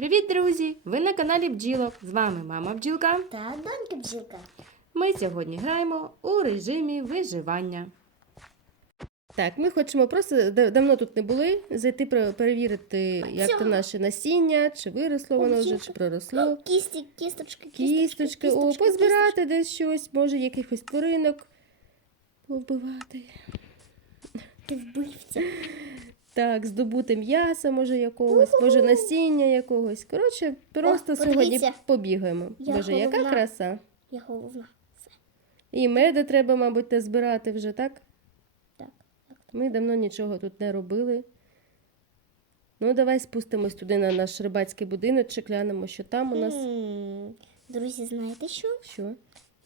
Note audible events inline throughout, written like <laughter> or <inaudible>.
Привіт, друзі! Ви на каналі Бджілок. З вами мама бджілка. Та донька бджілка. Ми сьогодні граємо у режимі виживання. Так, ми хочемо просто давно тут не були. Зайти перевірити, як Цього. там наше насіння, чи виросло воно вже, чи проросло. Кісті, кісточки, Кісточки, о, позбирати десь щось, може якихось тваринок повбивати. Ти вбивця. Так, здобути м'яса, може якогось, може насіння якогось. Коротше, просто О, сьогодні подивіться. побігаємо. Я Боже, яка головна. краса. Я головна. Все. І меду треба, мабуть, не збирати вже, так? Так. Ми давно нічого тут не робили. Ну, давай спустимось туди на наш рибацький будиночок, глянемо, що там у нас. М, Друзі, знаєте що? Що?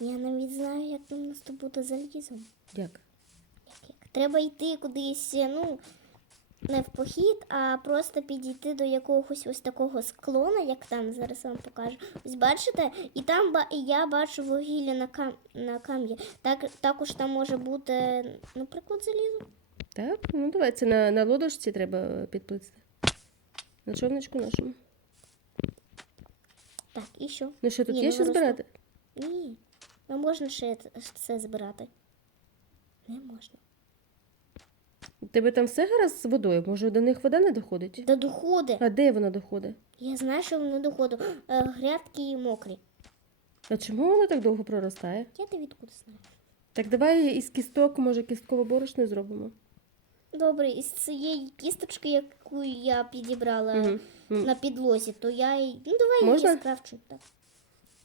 Я навіть знаю, як нам наступити залізом. Як? Як, як? Треба йти кудись, ну, не в похід, а просто підійти до якогось ось такого склона, як там, зараз вам покажу. Ось бачите? І там ба- я бачу вугілля на, кам... на кам'ї. Так, також там може бути, наприклад, залізо. Так? Ну, давай, це на, на лодочці треба підплисти. На човничку нашому. Так, і що? Ну що, тут Ні, є не що збирати? Ні. Не можна ще це збирати. Не можна. У тебе там все гаразд з водою? Може, до них вода не доходить? До доходи. А де вона доходить? Я знаю, що вони доходу. Е, Грядки мокрі. А чому вона так довго проростає? Я ти відкуди знаю. Так давай із кісток, може, кістково борошно зробимо. Добре, із цієї кісточки, яку я підібрала Мгм. М. на підлозі, то я й. Ну давай Можна? я скрафчу. Так.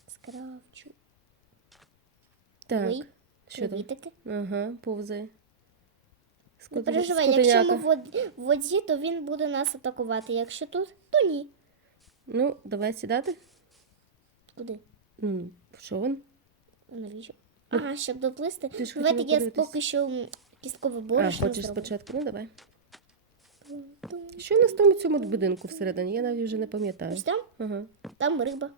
Скрафчу. Так. Ой, Що там? Ага, повзає. Не переживай, якщо ми в воді, в воді, то він буде нас атакувати. Якщо тут, то ні. Ну, давай сідати. Куди? М, В човен. Навіщо? Ага, щоб доплисти. Ти ж Давайте хотіла я подивитись. поки що кісткове А, борошно хочеш зроблю. спочатку? Ну давай. Що у нас там у цьому будинку всередині? Я навіть вже не пам'ятаю. Ось там, Ага. там риба.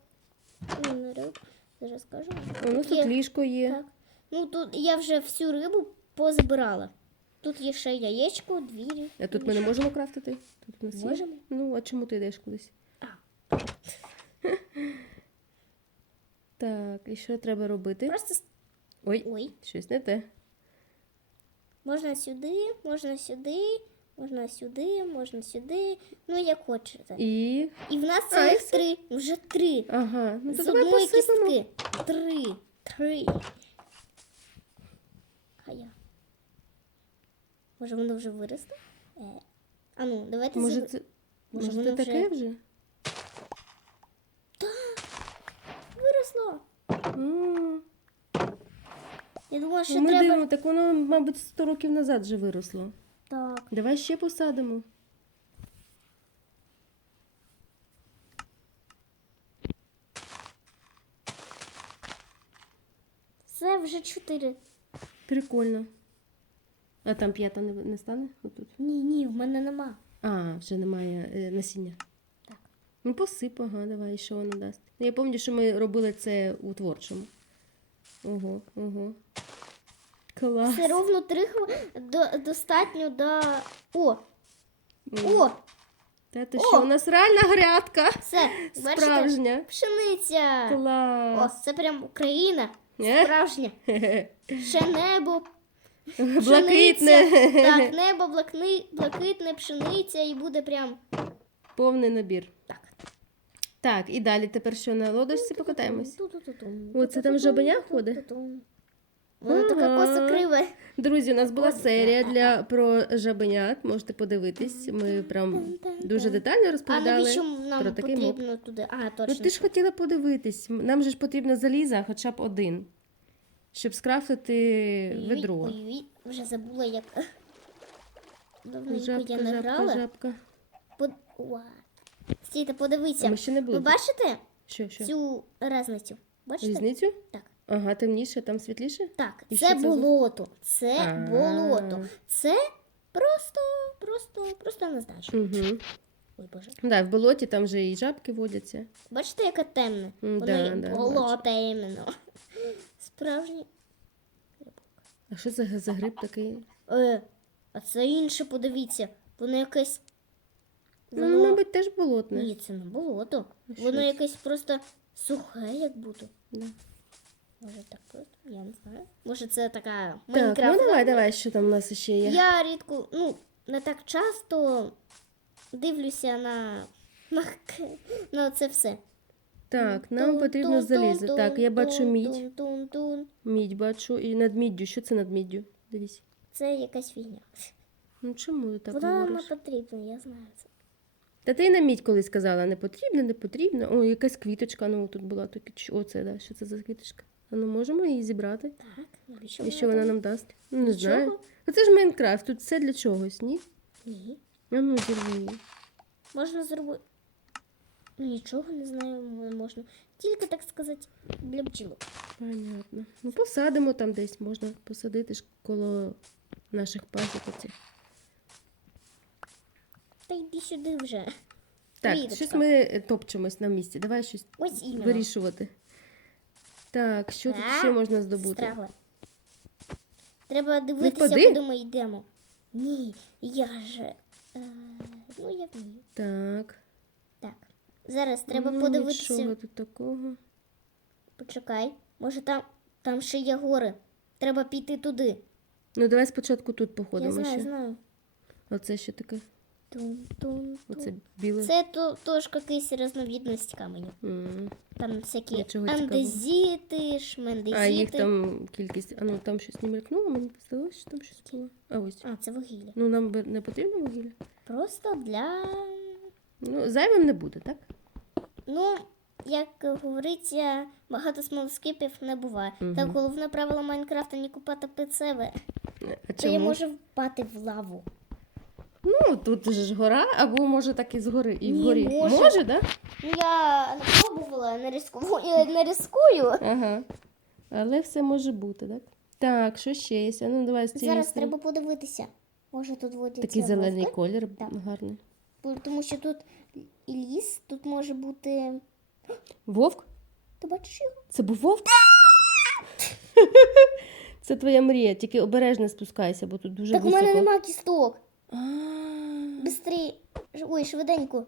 Не риба. Зараз скажу. У нас Є. тут ліжко є. Так. Ну тут я вже всю рибу позабирала. Тут є ще яєчко, двірі. А тут ми не можемо крафтити? Тут у нас є? Можемо. Ну, а чому ти йдеш кудись? А. <laughs> Так, і що треба робити? Просто с- Ой, ой. щось не те. Можна сюди, можна сюди, можна сюди, можна сюди. Ну як хочете. І, І. в нас А, цілих все? три. Вже три. Ага. Ну то З давай одної посипемо. кістки. Три. Три. А я. Може воно вже виросте? Е. А ну, давайте Може, заб- це, Може, може, воно таке вже- вже? виросло. М. Я думала, що Ну, Ми треба. дивимо, так воно, мабуть, 100 років назад вже виросло. Так. Давай ще посадимо. Це вже чотири. Прикольно. А там п'ята не, не стане? Отут. Ні, ні, в мене нема. А, вже немає е, насіння. Так. Ну, посип, ага, давай, що воно дасть. Ну, Я пам'ятаю, що ми робили це у творчому. Ого, ого. Клас. Це ровно три хв- до, достатньо до. О! М. О! Та ти О! що, у нас реальна грядка. Бачите? Справжня. Пшениця. О, це прям Україна. Е? Справжня. <laughs> Ще небо. Блакитне. пшениця. <laughs> Так, небо, блакни, блакитне, пшениця і буде прям. Повний набір. Так. Так, і далі тепер що на лодочці покатаємось? О, це там жабеня ходить? Таке Ага. косо криве. Друзі, у нас була серія для про жабенят. Можете подивитись. Ми прям дуже детально А розповідали. навіщо нам про такий потрібно туди? А, Ну ти ж хотіла подивитись. Нам же ж потрібно заліза, хоча б один, щоб скрафтити Ой, ведро. ой, ой, Вже забула, як. Давненько я не жабка, грала. жабка. Под... Уа. Стійте, А подивіться. ми ще не були. Ви бачите Що, що? цю різницю? Бачите? Різницю? Так. Ага, темніше, там світліше? Так, І це що це болото. Це А. болото. Це просто, просто, просто не знаю. Угу. Ой, боже. Да, в болоті там же і жабки водяться. Бачите, яке темне? М, Воно да, да, болото іменно. Справжній. А що це за гриб такий? Е, а це інше, подивіться. Воно якесь Ну, Воно... мабуть, теж болотне. Ні, це не болото. А що Воно це? якесь просто сухе, як будто. Да. Може так просто? Я не знаю. Може це така Так, ну Майнкрафт. давай, давай, що там у нас ще є. Я рідко, ну, не так часто дивлюся на, на, на це все. Так, нам потрібно залізо. Так, я бачу мідь. Мідь бачу. І над міддю. Що це над міддю? Дивись. Це якась фігня. Ну чому ти так Вона нам не потрібна, я знаю це. Та ти й на мідь колись сказала, не потрібно, не потрібно. О, якась квіточка, ну тут була ч- Оце, да. Що це за квіточка? А ну можемо її зібрати? Так, навіщо І що вона нам дасть? Ну, не знаю. А це ж Майнкрафт, тут все для чогось, ні? Ні. А ну зірви. Можна зробити. Ну, нічого не знаю, можна. Тільки, так сказати, для бджілок. Понятно. Ну, посадимо там десь, можна посадити ж коло наших пасік оцих. Та йди сюди вже. Так, Квіточка. щось ми е, топчемось на місці. Давай щось Ось іменно. вирішувати. Так, що тут А, ще можна здобути? Страгла. Треба дивитися, впади. куди ми йдемо. Ні, я ж. Е, ну, я вмію. Так. Зараз треба ну, подивитися. Нічого тут такого. Почекай. Може там, там ще є гори. Треба піти туди. Ну, давай спочатку тут походимо я знаю, ще. знаю. Оце що таке? Тун, тун, Оце біле. Це то, тож якийсь різновидність каменю. М. Там всякі андезіти, шмендезіти. А їх там кількість. А ну там щось не мелькнуло, мені здалося, що там щось було. А ось. А, це вугілля. Ну нам не потрібно вугілля. Просто для. Ну, зайвим не буде, так? Ну, як говориться, багато смолоскипів не буває. Мгм. Так головне правило Майнкрафта не купати під себе. А То я чому? можу впати в лаву. Ну, тут же ж гора, або може так і згори, і Ні, вгорі. може. може да? Ну, я не пробувала, не ризикую. Я не ризикую. Ага. Але все може бути, так? Так, що ще є? Ну, давай з цієї Зараз сторони. треба подивитися. Може тут водяться Такий зелений вовки? колір Так. гарний. Тому що тут і ліс, тут може бути. Вовк? Ти бачиш його? Це був вовк? <laughs> Це твоя мрія, тільки обережно спускайся, бо тут дуже так у мене нема кісток. Бистрій. Ой, швиденько.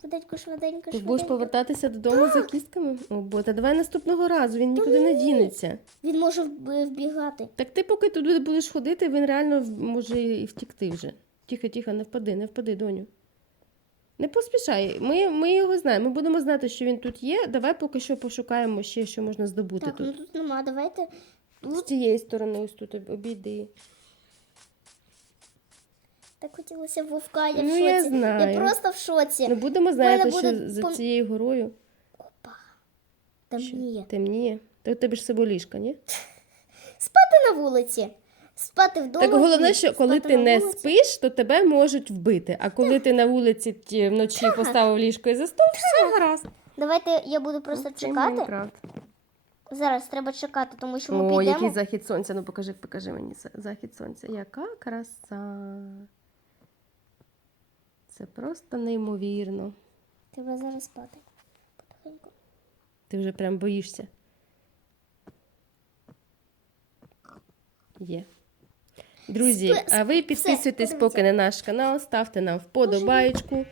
Швиденько, швиденько, Ти будеш повертатися додому за кістками? О, бо та давай наступного разу, він нікуди не дінеться. Він може вбігати. Так ти поки туди будеш ходити, він реально може і втікти вже. Тихо, тихо, не впади, не впади, доню. Не поспішай. Ми, ми його знаємо. Ми будемо знати, що він тут є. Давай поки що пошукаємо ще, що можна здобути Так, ну тут. тут нема. Давайте. З цієї сторони, ось тут обійди. Так хотілося вовка, я в Ну, шоці. я знаю. Я просто в шоці. Ну будемо знати, буде що за цією горою Опа. Темніє. Та у тебе ж себе ліжка, ні? <laughs> Спати на вулиці. Спати вдома. Так головне, що коли ти не вулиці. спиш, то тебе можуть вбити. А коли ти на вулиці ті, вночі поставив ліжко і заснув, все гаразд. Давайте я буду просто Це чекати. Майнкрафт. Зараз треба чекати, тому що ми О, підемо. який захід сонця. Ну покажи, покажи мені за- захід сонця. Яка краса. Це просто неймовірно. Треба зараз спати. Потихеньку. Ти вже прям боїшся. Є. Друзі, а ви підписуйтесь поки на наш канал, ставте нам вподобаєчку,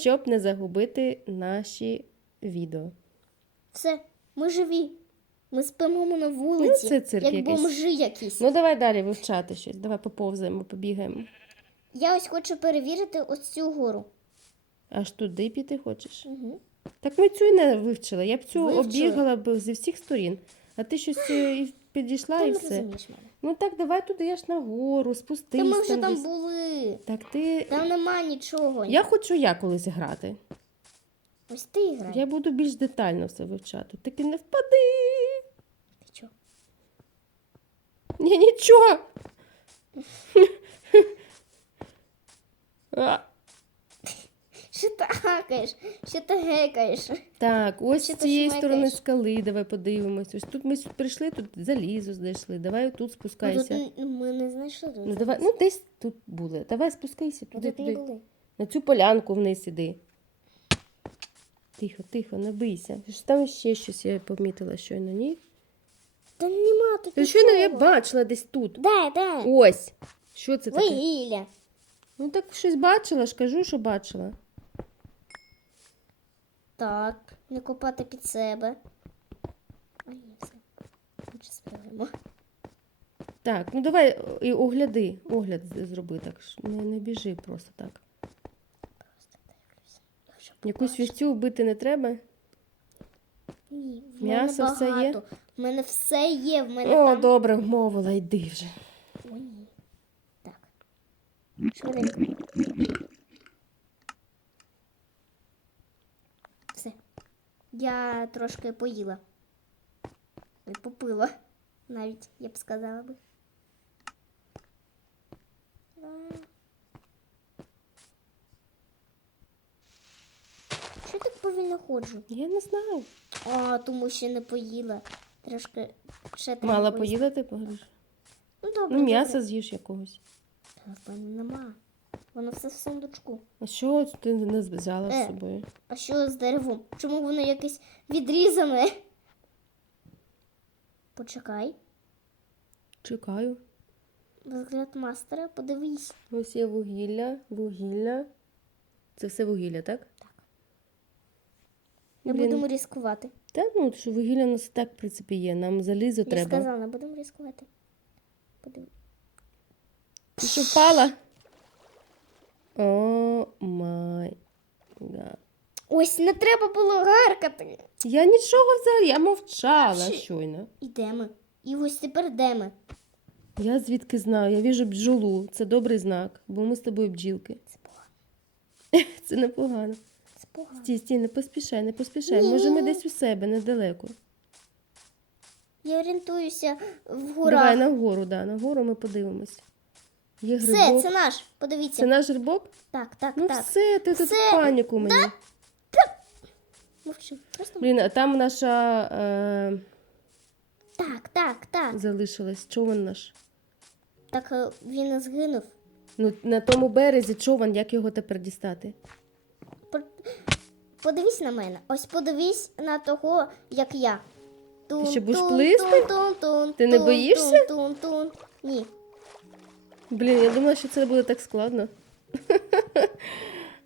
щоб не загубити наші відео. Все, ми живі. Ми спимо на вулиці, Ну, це цирк як якийсь. бомжи якісь. Ну, давай далі вивчати щось. Давай поповзаємо, побігаємо. Я ось хочу перевірити ось цю гору. Аж туди піти хочеш. Угу. Так ми цю й не вивчили. Я б цю Вивчили. обігала б зі всіх сторін. А ти щось е, і підійшла Ти і не все. розумієш мене. Ну так давай туди ж нагору, спустись. Та ми вже там десь. були. Так ти. Там нема нічого. Я хочу я колись грати. Ось ти грай. Я буду більш детально все вивчати. Таки не впади. Ти чо? Ні, нічого. <laughs> А, Що ти гакаєш? Що ти гекаєш? Так, ось Чи з ти цієї сторони скали, давай подивимось. Ось тут ми прийшли, тут залізо знайшли. Давай тут Ну, тут спускайся. н- ми не знайшли тут. Ну давай, ну десь тут були. Давай спускайся Ми туди, тут не туди. були. На цю полянку вниз іди. Тихо, тихо, не бийся. Ж Там ще щось я помітила щойно, ні? Та нема тут Та щойно я нічого. бачила десь тут. Де, де? Ось. Що це таке? Вугілля. Ну так щось бачила ж, кажу, що бачила. Так, не копати під себе. А ні, все. Лучше спробуємо. Так, ну давай і огляди, огляд зроби так. Не, не біжи просто так. Просто дивлюся. Якщо Якусь побачу. вівцю вбити не треба. Ні, в М'ясо мене все є? багато. В мене все є, в мене О, там. добре, вмовила, йди вже. Ой, ні. Так. Швиденько. Все. Я трошки поїла. Ой, попила. Навіть, я б сказала би. Що так повільно ходжу? Я не знаю. А, тому що не поїла. Трошки ще треба Мала поїсти. поїла ти говориш? Ну, добре. Ну, м'ясо з'їж якогось. Та в мене нема. Воно все в сундучку. А що ти не взяла Е. з собою? А що з деревом? Чому воно якесь відрізане? Почекай. Чекаю. Взгляд мастера, подивись. Ось є вугілля, вугілля. Це все вугілля, так? Не Блін. будемо ризикувати. Та ну, що вугілля у нас і так, в принципі, є. Нам залізо Я треба. сказала, не будемо ризикувати. Подив... Ти що впала? О май гад. Ось не треба було гаркати. Я нічого взагалі, я мовчала Чи- щойно. Ідемо. І ось тепер де ми? Я звідки знаю, я віжу бджолу. Це добрий знак, бо ми з тобою бджілки. Це погано. <laughs> Це непогано. Це погано. Стій, стій, не поспішай, не поспішай. Ні. Може, ми десь у себе недалеко. Я орієнтуюся в Давай нагору, да, нагору ми подивимось. Є Все, грибок. це наш. Подивіться. Це наш грибок? Так, так, Ну так. все, ти тут Все. паніку мені. Мовчи. Просто Блін, а там наша е, так, так, так. залишилась. Човен наш. Так е, він згинув. Ну, на тому березі човен, як його тепер дістати? По- Подивись на мене. Ось подивись на того, як я. Тун, що, будеш плисти? тун, тун, тун, Ти не боїшся? Тун, тун, тун. Ні. Блін, я думала, що це буде так складно. <laughs>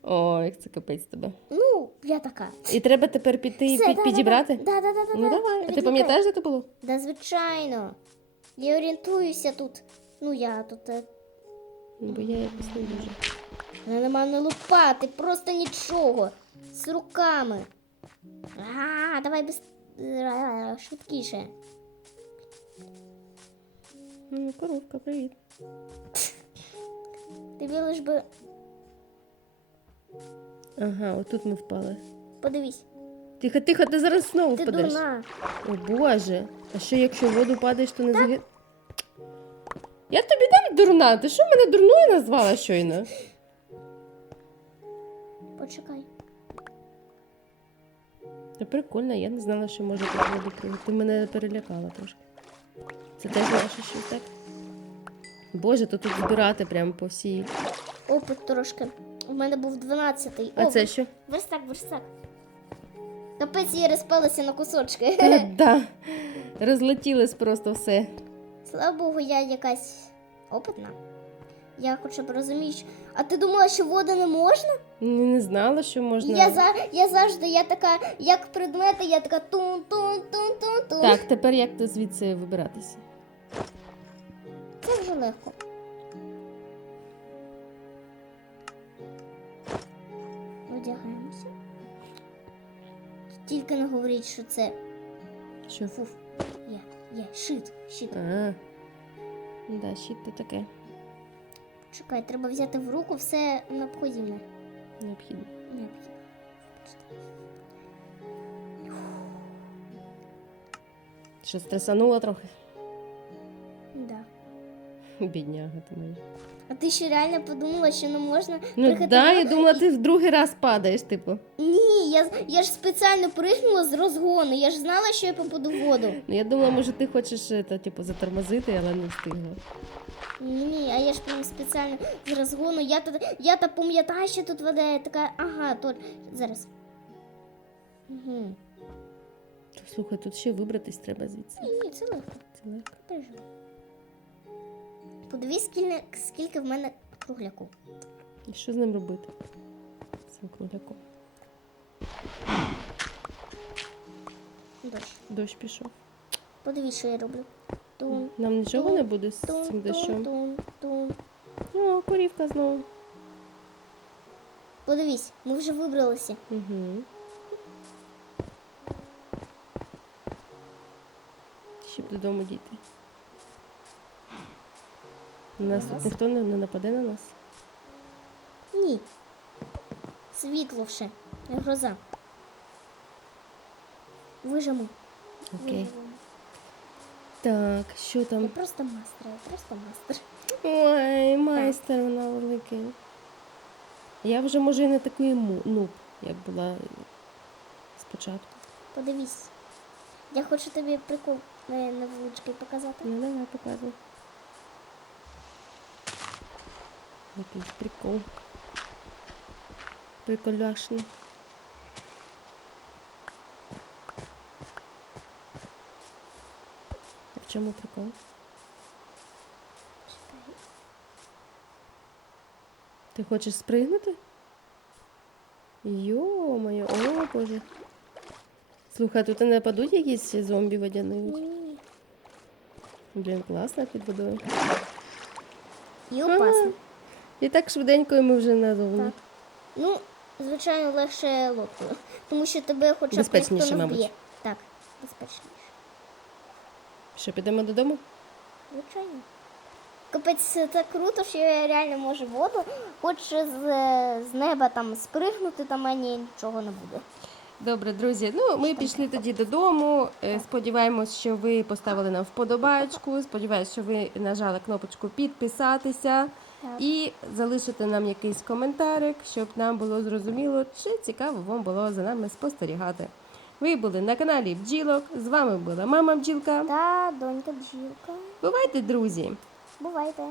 Ой, це капець тебе. Ну, я така. І треба тепер піти і Все, да, підібрати? Да, да, да, да, Ну да. давай. А ти пам'ятаєш, де це було? Да, звичайно. Я орієнтуюся тут. Ну, я тут. е, Ну, бо я якось не дуже. мене нема не лупати, просто нічого. З руками. А, давай без... е, швидкіше. Ну, коровка, привіт. Тобі лиш би Ага, отут ми впали. подивись. Тихо, тихо, ти зараз знову Ти впадеш. дурна. О Боже. А що якщо в воду падаєш, то не заги... Я тобі дам дурна. Ти що мене дурною назвала щойно? Почекай. Це прикольно, я не знала, що можна так воду пригати. Ти мене перелякала трошки. Це теж наше щось, так? Боже, то тут збирати прямо по всій. Опит трошки. У мене був 12-й. А це що? Верстак, верстак. Капець я розпалася на кусочки. Та, <laughs> да. Розлетілось просто все. Слава Богу, я якась опитна. Я хоча б розумію, що... А ти думала, що воду не можна? Не, не знала, що можна. Я, за... я завжди, я така, як предмети, я така тун-тун-тун-тун-тун. Так, тепер як то звідси вибиратися? Це вже легко. Одягаємося. Тільки не говоріть, що це Що? фуф. Я, я, шит, шит. А. Да, щит то таке Чекай, треба взяти в руку все необхідне. необхідно. Необхідне. Що стресанула трохи? <laughs> Бідняга ти моя. А ти ще реально подумала, що не можна Ну пригати да, я думала, ти в другий раз падаєш, типу. Ні, я, я ж спеціально пригнула з розгону. Я ж знала, що я попаду в воду. Ну я думала, може ти хочеш е, та, типу, затормозити, але не встигла. Ні, ні, а я ж прям спеціально з розгону. Я то, я то пам'ятаю, що тут вода. Я така, ага, то зараз. Угу. Слухай, тут ще вибратись треба звідси. Ні, ні, це легко. Це легко. Подивись, скільки, скільки в мене кругляку. І що з ним робити? З цим кроляком. Дощ. Дощ пішов. Подивись, що я роблю. Тун, Нам нічого не буде з тун, цим тун, дощом. тун, тун. О, корівка знову. Подивись, ми вже вибралися. Угу. Щоб додому дійти. На нас тут ніхто не, не нападе на нас. Ні. Світло вже. Не гроза. Вижимо. Окей. Виживемо. Так, що Я там? просто мастер, я просто мастер. Ой, майстер вона великий. Я вже може і не такий нуб, як була спочатку. Подивись. Я хочу тобі прикол е, невеличкий показати. Ну давай показуй. Який прикол. Приколяшний. А в чому прикол? Ти хочеш спригнути? Йо-моє, о боже. Слухай, тут не нападуть якісь зомбі водяні? Ні. Блін, класно під водою. І опасно. І так швиденько і ми вже. Так. Ну, звичайно, легше лодкою. Тому що тебе хоча б Безпечніше, ніхто не мабуть. вб'є. Так, безпечніше. Що, підемо додому? Звичайно. Капець, це так круто, що я реально можу воду, хоч з, з неба там спригнути, та мені нічого не буде. Добре, друзі. Ну, ми пішли тоді додому. Е, Сподіваємось, що ви поставили нам вподобайку. Сподіваюсь, що ви нажали кнопочку підписатися. І залишити нам якийсь коментарик, щоб нам було зрозуміло, чи цікаво вам було за нами спостерігати. Ви були на каналі Бджілок. З вами була мама бджілка. Та донька бджілка. Бувайте, друзі! Бувайте.